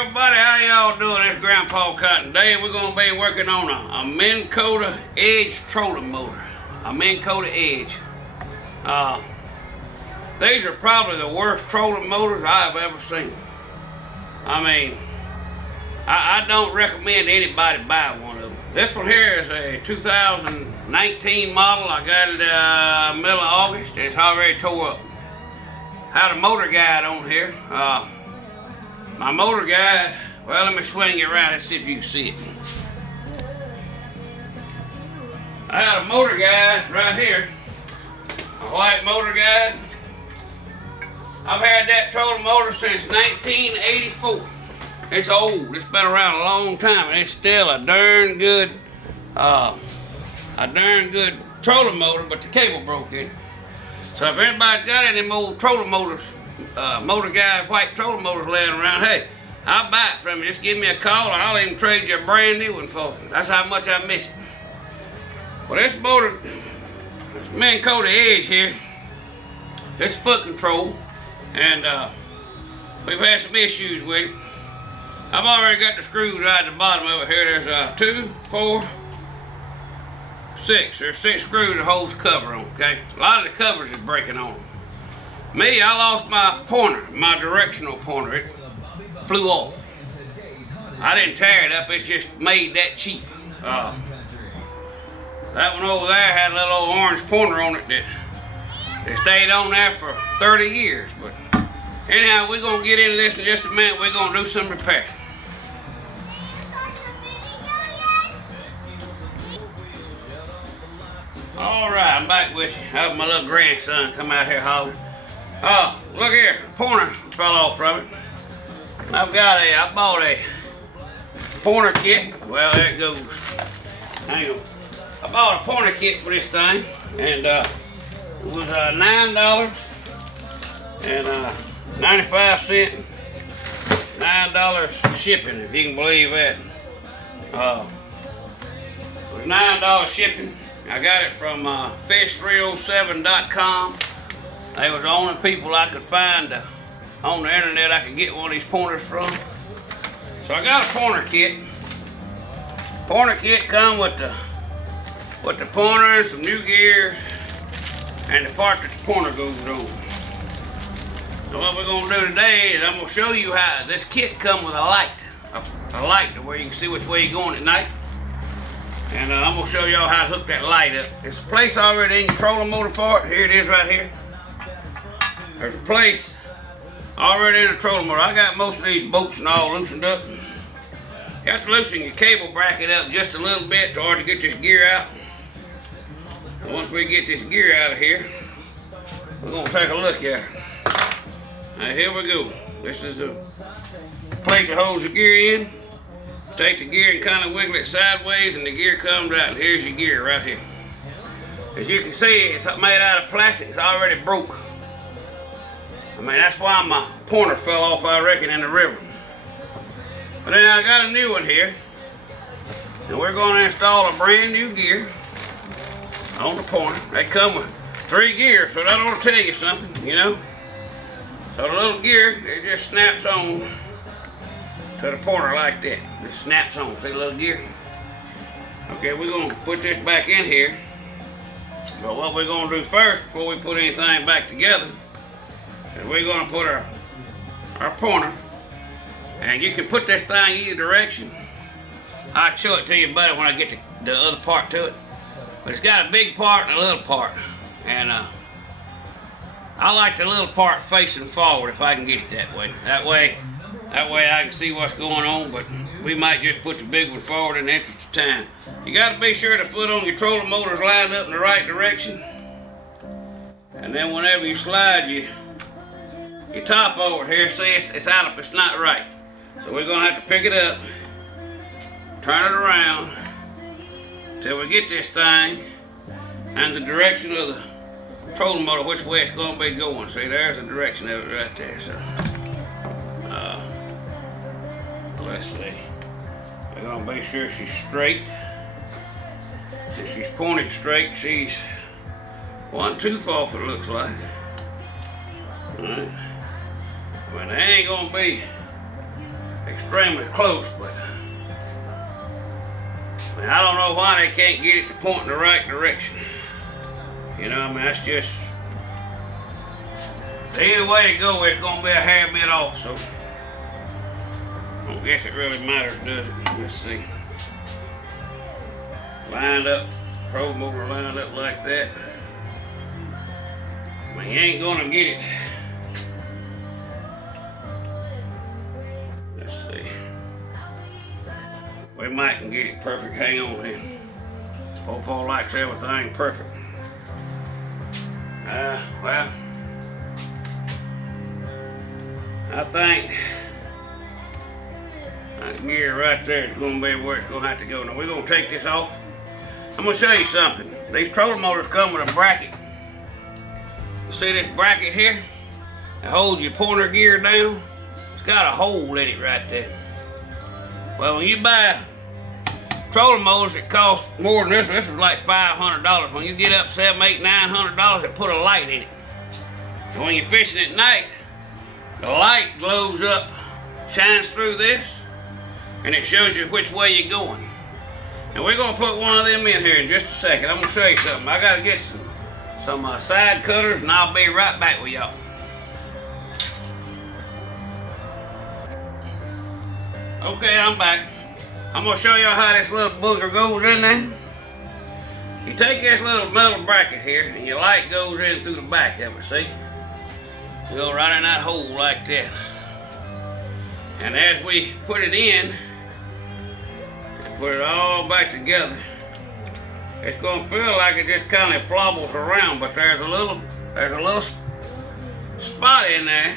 everybody, how y'all doing? It's Grandpa Cotton. Today we're going to be working on a Minn Kota Edge trolling motor. A Minn Kota Edge. These are probably the worst trolling motors I've ever seen. I mean, I don't recommend anybody buy one of them. This one here is a 2019 model. I got it middle of August. It's already tore up. Had a motor guide on here. My motor guide, well, let me swing it around and see if you can see it. I had a motor guide right here, a white motor guide. I've had that trolling motor since 1984. It's old, it's been around a long time, and it's still a darn good trolling motor, but the cable broke in. So if anybody's got any old trolling motors, motor guide white trolling motors laying around, hey, I'll buy it from you. Just give me a call, or I'll even trade you a brand new one for it. That's how much I miss it. Well, this motor, this Minn Kota Edge here, it's foot control, and we've had some issues with it. I've already got the screws right at the bottom of it here. There's 2, 4, 6. There's 6 screws that holds the cover on, okay? A lot of the covers is breaking on. Me, I lost my pointer, my directional pointer. It flew off. I didn't tear it up, it's just made that cheap. That one over there had a little old orange pointer on it that stayed on there for 30 years. But anyhow, we're gonna get into this in just a minute. We're gonna do some repair. All right, I'm back with you. I have my little grandson come out here hollering. Oh, look here, the pointer fell off from it. I bought a pointer kit. Well, there it goes. Hang on. I bought a pointer kit for this thing, and it was $9 and 95 cents. $9 shipping, if you can believe that. It was $9 shipping. I got it from fish307.com. They was the only people I could find on the internet I could get one of these pointers from. So I got a pointer kit. Pointer kit come with the pointer and some new gears and the part that the pointer goes on. So what we're gonna do today is I'm gonna show you how this kit come with a light to where you can see which way you're going at night. And I'm gonna show y'all how to hook that light up. There's a place already in your trolling motor for it. Here it is right here. There's a place already in the trolling motor. I got most of these bolts and all loosened up. You have to loosen your cable bracket up just a little bit in order to get this gear out. And once we get this gear out of here, we're gonna take a look at it. Now here we go. This is a plate that holds the gear in. Take the gear and kind of wiggle it sideways and the gear comes out. Here's your gear right here. As you can see, it's made out of plastic. It's already broke. I mean, that's why my pointer fell off, I reckon, in the river. But then I got a new one here. And we're going to install a brand new gear on the pointer. They come with 3 gears, so that ought to tell you something, you know. So the little gear, it just snaps on to the pointer like that. Just snaps on, see the little gear? Okay, we're gonna put this back in here. But what we're gonna do first, before we put anything back together, is we're gonna put our pointer, and you can put this thing either direction. I'll show it to you better when I get the other part to it. But it's got a big part and a little part. And I like the little part facing forward if I can get it that way. That way I can see what's going on, but we might just put the big one forward in the interest of time. You got to be sure the foot on your trolling motor is lined up in the right direction. And then whenever you slide your top over here, see it's out of, it's not right. So we're going to have to pick it up, turn it around till we get this thing and the direction of the trolling motor, which way it's going to be going. See, there's the direction of it right there. So let's see. We're going to be sure she's straight. If she's pointed straight, she's 1 tooth off, it looks like. Alright. Well, there ain't going to be extremely close, but I mean, I don't know why they can't get it to point in the right direction. You know, I mean, that's just, either way it goes, it's gonna be a hair bit off, so I don't guess it really matters, does it? Let's see. Lined up, probe motor lined up like that. I mean, you ain't gonna get it. Let's see. We might can get it perfect. Hang on here. Paul likes everything perfect. Well, I think that gear right there is going to be where it's going to have to go. Now we're going to take this off. I'm going to show you something. These trolling motors come with a bracket. You see this bracket here? It holds your pointer gear down. It's got a hole in it right there. Well, when you buy trolling motors, it costs more than this. This is like $500. When you get up $700, $800, $900, it put a light in it. And when you're fishing at night, the light glows up, shines through this, and it shows you which way you're going. And we're gonna put one of them in here in just a second. I'm gonna show you something. I gotta get some side cutters, and I'll be right back with y'all. Okay, I'm back. I'm gonna show y'all how this little booger goes in there. You take this little metal bracket here, and your light goes in through the back of it, see? It goes right in that hole like that. And as we put it in, and put it all back together, it's gonna feel like it just kind of flobbles around, but there's a little spot in there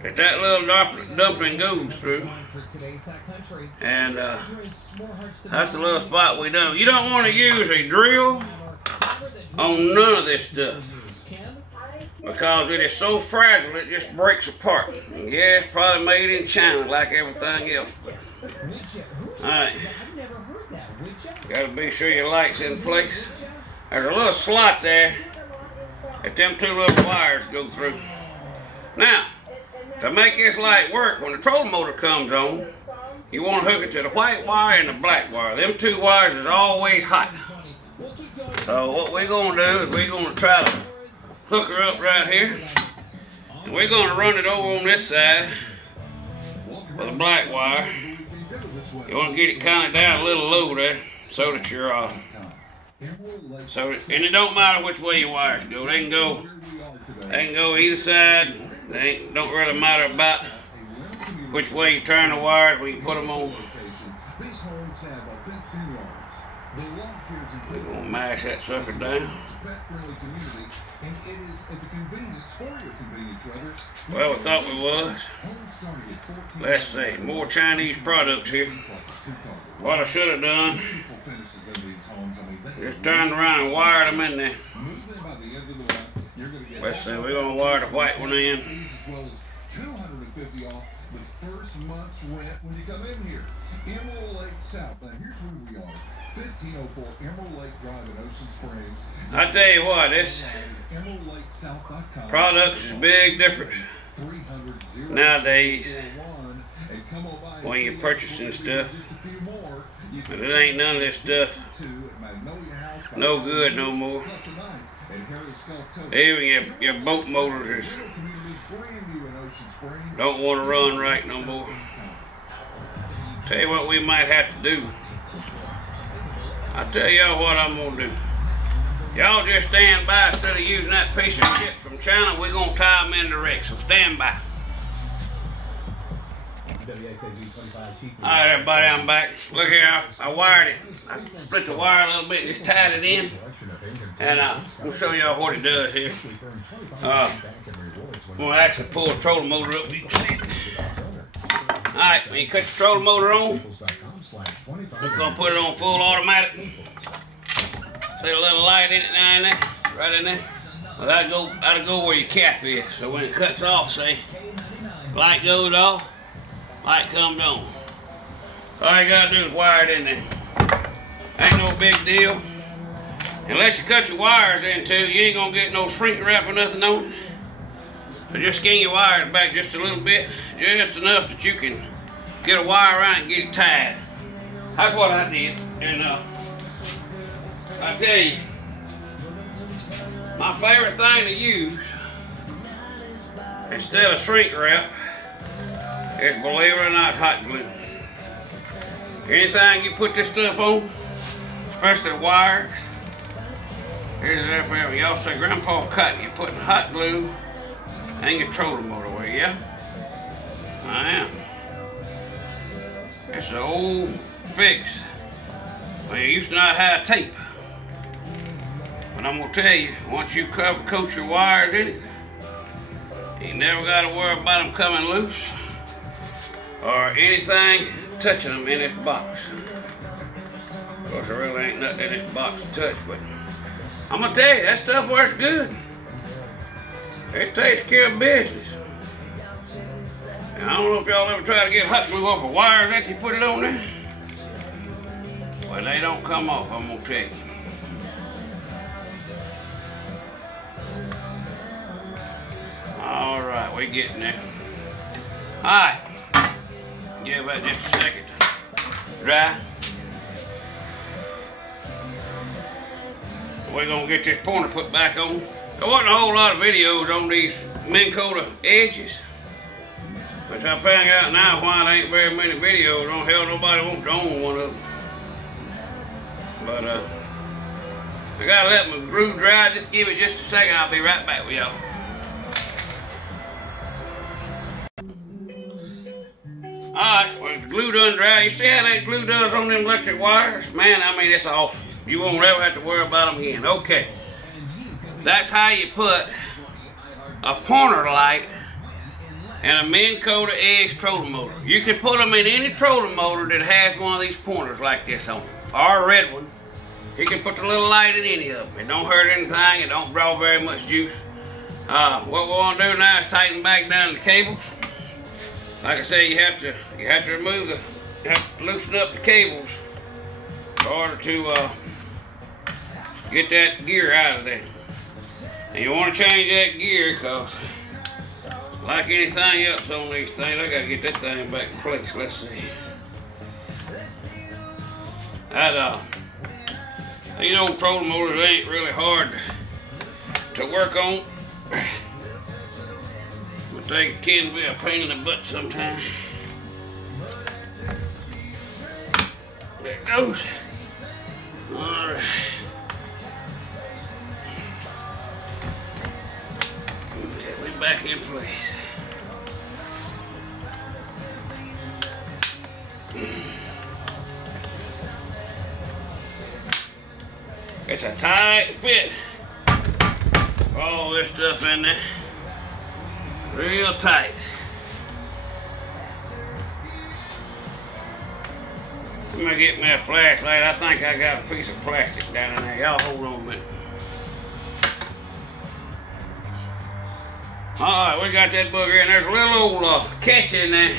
that little dumpling goes through. And that's the little spot we done. You don't want to use a drill on none of this stuff, because it is so fragile it just breaks apart. And yeah, it's probably made in China like everything else. Alright, gotta be sure your light's in place. There's a little slot there that them two little wires go through. Now, to make this light work, when the trolling motor comes on, you want to hook it to the white wire and the black wire. Them two wires is always hot. So what we're going to do is we're going to try to hook her up right here. And we're going to run it over on this side with a black wire. You want to get it kind of down a little low there so that you're and it don't matter which way your wires go. They can go either side. They don't really matter about which way you turn the wires when you put them on. We're going to mash that sucker down. Well, we thought we was. Let's see, more Chinese products here. What I should have done, just turned around and wired them in there. Let's see, we're going to wire the white one in. The first month's rent when you come in here. Emerald Lake South. Now here's where we are. 1504 Emerald Lake Drive in Ocean Springs. I tell you what, this products is a big difference nowadays when you're purchasing stuff. But it ain't none of this stuff no good no more. Even your boat motors don't want to run right no more. Tell you what we might have to do. I'll tell y'all what I'm going to do. Y'all just stand by instead of using that piece of shit from China. We're going to tie them in direct, so stand by. Alright everybody, I'm back. Look here, I wired it. I split the wire a little bit, just tied it in. And we'll show y'all what it does here. I'm going to actually pull the trolling motor up. You can see it. Alright, when you cut the trolling motor on, we're going to put it on full automatic. See a little light in it now in there, right in there. Well, that'll go where your cap is. So when it cuts off, say, light goes off, light comes on. So all you gotta do is wire it in there. Ain't no big deal. Unless you cut your wires in too, you ain't gonna get no shrink wrap or nothing on it. So just skin your wires back just a little bit, just enough that you can get a wire around it and get it tied. That's what I did. And I tell you, my favorite thing to use instead of shrink wrap is, believe it or not, hot glue. Anything you put this stuff on, especially the wires, here's there for you. Y'all say, Grandpa Cotton, you're putting hot glue and your trolling motor away, yeah? I am. It's an old fix. Well, you used to not have tape. But I'm gonna tell you, once you coat your wires in it, you never gotta worry about them coming loose or anything touching them in this box. Of course, there really ain't nothing in this box to touch, but I'm gonna tell you, that stuff works good. It takes care of business. And I don't know if y'all ever try to get hot glue off of wires after you put it on there. Well, they don't come off, I'm gonna tell you. All right, we're getting there. All right, give that just a second to dry. We're gonna get this pointer put back on. There wasn't a whole lot of videos on these Minn Kota edges, which I found out now why there ain't very many videos on. Hell, nobody wants to own one of them. But I gotta let my glue dry. Just give it just a second. I'll be right back with y'all. Alright, well, the glue done dry. You see how that glue does on them electric wires? Man, I mean, it's awesome. You won't ever have to worry about them again. Okay. That's how you put a pointer light in a Minn Kota Edge trolling motor. You can put them in any trolling motor that has one of these pointers like this on it, or a red one. You can put the little light in any of them. It don't hurt anything. It don't draw very much juice. What we're going to do now is tighten back down the cables. Like I say, you have to remove you have to loosen up the cables in order to get that gear out of there. And you want to change that gear because, like anything else on these things, I got to get that thing back in place. Let's see. These old trolling motors ain't really hard to work on, but they can be a pain in the butt sometimes. There it goes. All right. Okay, we back in place. It's a tight fit. All this stuff in there. Real tight. I'm gonna get me a flashlight. I think I got a piece of plastic down in there. Y'all hold on a minute. Alright, we got that booger in. There's a little old catch in there.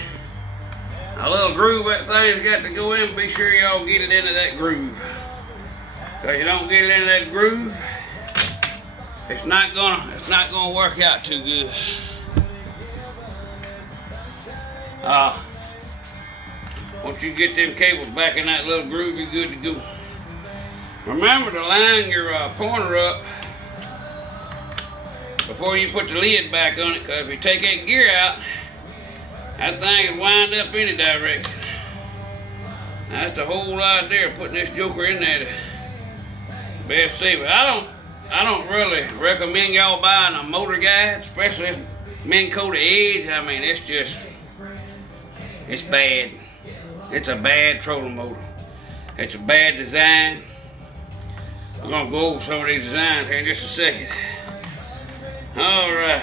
A little groove that thing's got to go in. Be sure y'all get it into that groove. Cause you don't get it into that groove, it's not gonna work out too good. Once you get them cables back in that little groove, you're good to go. Remember to line your pointer up before you put the lid back on it, because if you take that gear out, that thing will wind up any direction. That's the whole idea of putting this joker in there to be able to see. But I don't really recommend y'all buying a motor guide, especially this Minn Kota Edge. I mean, it's bad. It's a bad trolling motor. It's a bad design. We're gonna go over some of these designs here in just a second. All right.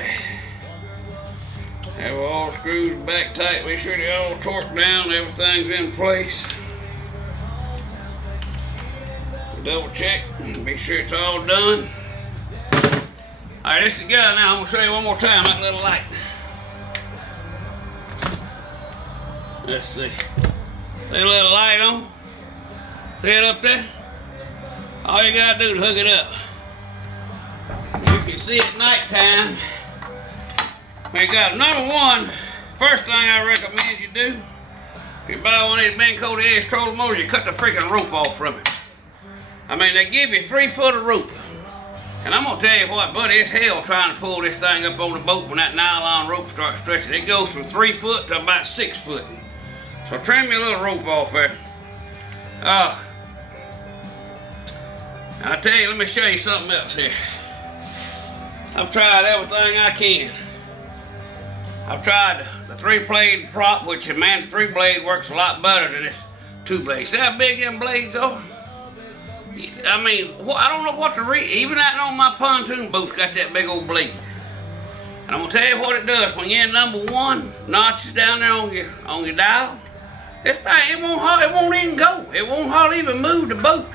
Have all the screws back tight. Make sure they're all torqued down. Everything's in place. Double check. Be sure it's all done. All right, this together now. I'm gonna show you one more time that little light. Let's see. See a little light on? See it up there? All you gotta do is hook it up. You can see at nighttime you got number one, first thing I recommend you do, you buy one of these Ben Cody Edge trolling motors, you cut the freaking rope off from it. I mean, they give you 3 foot of rope. And I'm gonna tell you what, buddy, it's hell trying to pull this thing up on the boat when that nylon rope starts stretching. It goes from 3 foot to about 6 foot. So trim your little rope off there. I tell you, let me show you something else here. I've tried everything I can. I've tried the 3-blade prop, which, man, the 3-blade works a lot better than this 2-blade. See how big them blades are? I mean, I don't know what to read. Even that on my pontoon boat's got that big old blade. And I'm gonna tell you what it does. When you're in number 1, notches down there on your dial, this thing, it won't even go. It won't hardly even move the boat.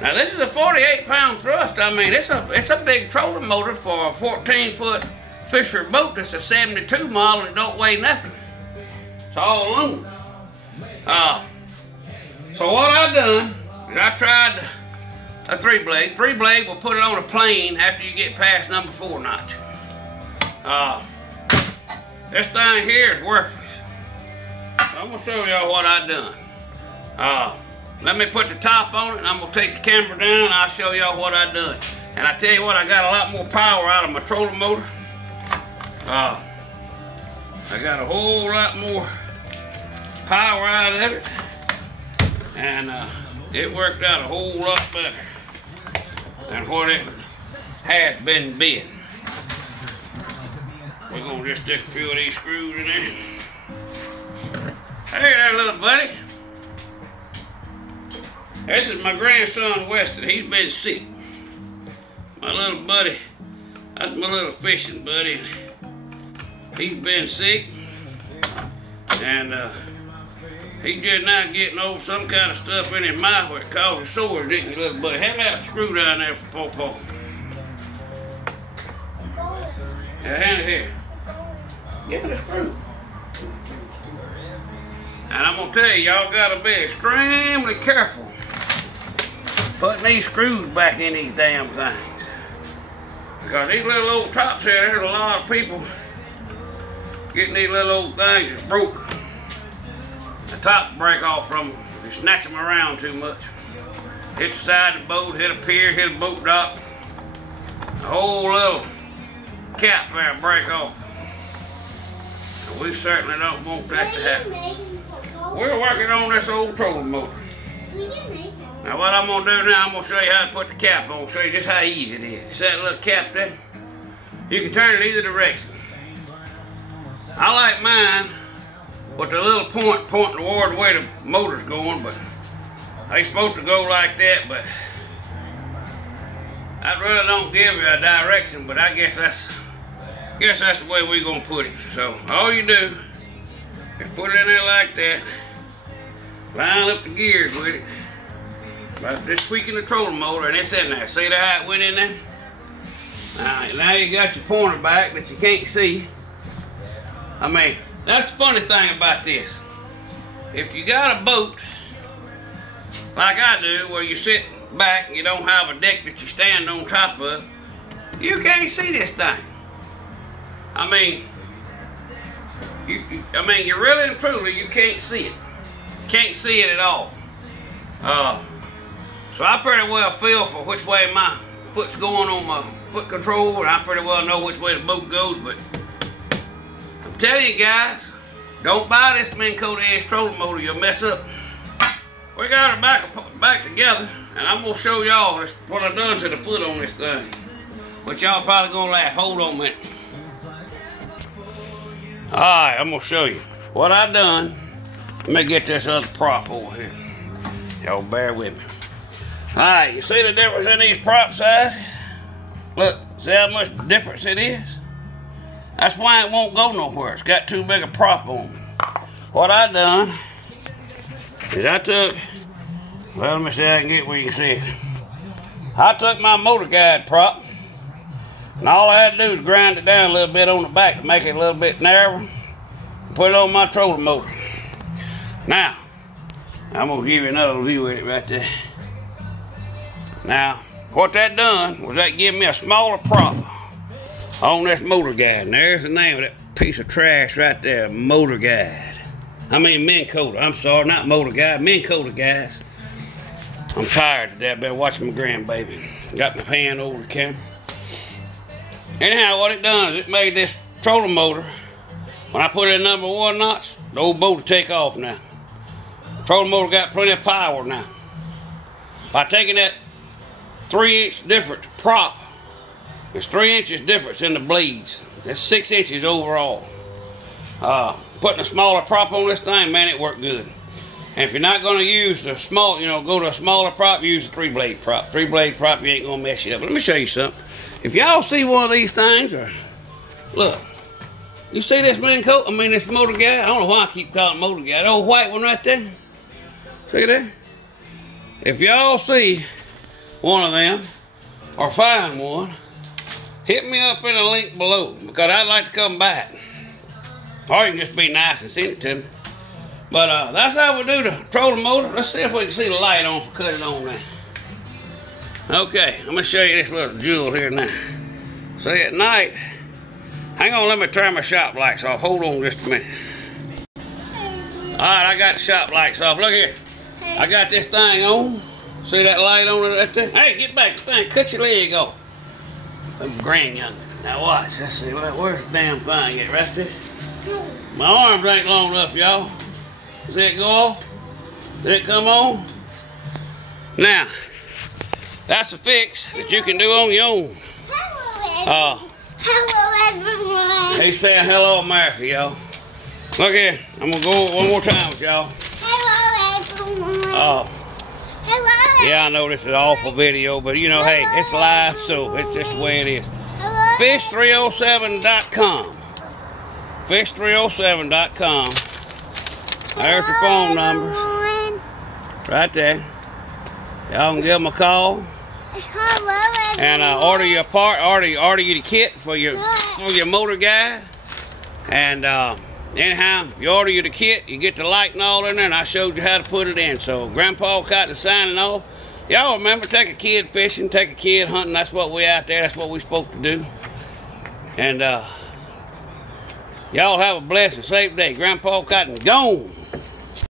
Now this is a 48-pound thrust. I mean, it's a big trolling motor for a 14-foot Fisher boat that's a 72 model that don't weigh nothing. It's all aluminum. So what I done is I tried a 3-blade. 3-blade will put it on a plane after you get past number 4 notch. This thing here is worthless. So I'm gonna show y'all what I done. Let me put the top on it and I'm gonna take the camera down and I'll show y'all what I done. And I tell you what, I got a lot more power out of my trolling motor. I got a whole lot more power out of it. And it worked out a whole lot better than what it has been. We're gonna just stick a few of these screws in there. Hey there, little buddy. This is my grandson Weston. He's been sick. My little buddy, that's my little fishing buddy. He's been sick, and he's just not getting over some kind of stuff in his mouth where it causes sores, didn't you, little buddy? Hand me that screw down there for Pawpaw. Yeah, hand it here. Give me the screw. And I'm gonna tell you, y'all gotta be extremely careful putting these screws back in these damn things. Because these little old tops here, there's a lot of people getting these little old things that's broke. The tops break off from them. You snatch them around too much. Hit the side of the boat, hit a pier, hit a boat dock. The whole little cap there break off. And we certainly don't want that to happen. We're working on this old trolling motor. Now what I'm gonna do now, I'm gonna show you how to put the cap on, show you just how easy it is. See that little cap there? You can turn it either direction. I like mine with the little point pointing toward the way the motor's going, but they supposed to go like that, but I really don't give you a direction, but I guess that's the way we're gonna put it. So all you do is put it in there like that, line up the gears with it, by just tweaking the trolling motor, and it's in there. See how it went in there? Now you got your pointer back that you can't see. I mean, that's the funny thing about this. If you got a boat, like I do, where you sit back and you don't have a deck that you stand on top of, you can't see this thing. I mean, you really and truly, you can't see it. You can't see it at all. So I pretty well feel for which way my foot's going on my foot control, and I pretty well know which way the boat goes, but I'm telling you guys, don't buy this Ben Cody Edge trolling motor, you'll mess up. We got it back together, and I'm gonna show y'all what I done to the foot on this thing. But y'all probably gonna laugh. Hold on a minute. Alright, I'm gonna show you what I done. Let me get this other prop over here. Y'all bear with me. Alright, you see the difference in these prop sizes? Look, see how much difference it is? That's why it won't go nowhere. It's got too big a prop on it. What I done is I took, well, let me see if I can get where you can see it. I took my motor guide prop, and all I had to do was grind it down a little bit on the back to make it a little bit narrower, and put it on my trolling motor. Now, I'm gonna give you another view of it right there. Now, what that done was that give me a smaller prop. on this Motor Guide. And there's the name of that piece of trash right there, Motor Guide. I mean Minn Kota. I'm sorry, not Motor Guide, Minn Kota, guys. I'm tired today. I've been watching my grandbaby. Got my hand over the camera. Anyhow, what it done is it made this trolling motor. When I put it in number 1 notch, the old boat will take off now. The trolling motor got plenty of power now. By taking that 3-inch difference prop, there's 3 inches difference in the blades. That's 6 inches overall. Putting a smaller prop on this thing, man, it worked good. And if you're not going to use the small, go to a smaller prop, use a 3-blade prop. 3-blade prop, you ain't going to mess you up. But let me show you something. If y'all see one of these things, or look, you see this Minn Kota? I mean, this Motor Guide. I don't know why I keep calling it Motor Guide. That old white one right there. See that? If y'all see one of them, or find one, hit me up in the link below, because I'd like to come back. Or you can just be nice and send it to me. But that's how we do the trolling motor. Let's see if we can see the light on if we cut it on there. Okay, I'm going to show you this little jewel here now. See, at night, hang on, let me turn my shop lights off. Hold on just a minute. Alright, I got the shop lights off. Look here. I got this thing on. See that light on it right there? Hey, get back the thing. Cut your leg off. I'm grand young. Now watch. Let's see. Where's the damn thing at? Right there? My arms ain't long enough, y'all. See it go off? Did it come on? Now, that's a fix that you can do on your own. Hello, everyone. He's saying hello, America, y'all. Look here. I'm going to go one more time with y'all. Hello, everyone. Hello. Yeah, I know this is an awful video, but you know, hey, it's live, so it's just the way it is. Fish307.com. Fish307.com. There's the phone number. Right there. Y'all can give them a call. And order your part, order you the kit for your Motor Guide. And anyhow, you order you the kit, you get the light and all in there, and I showed you how to put it in. So Grandpa Cotton signing off. Y'all remember, take a kid fishing, take a kid hunting. That's what we out there. That's what we supposed to do. And y'all have a blessed and safe day. Grandpa Cotton gone.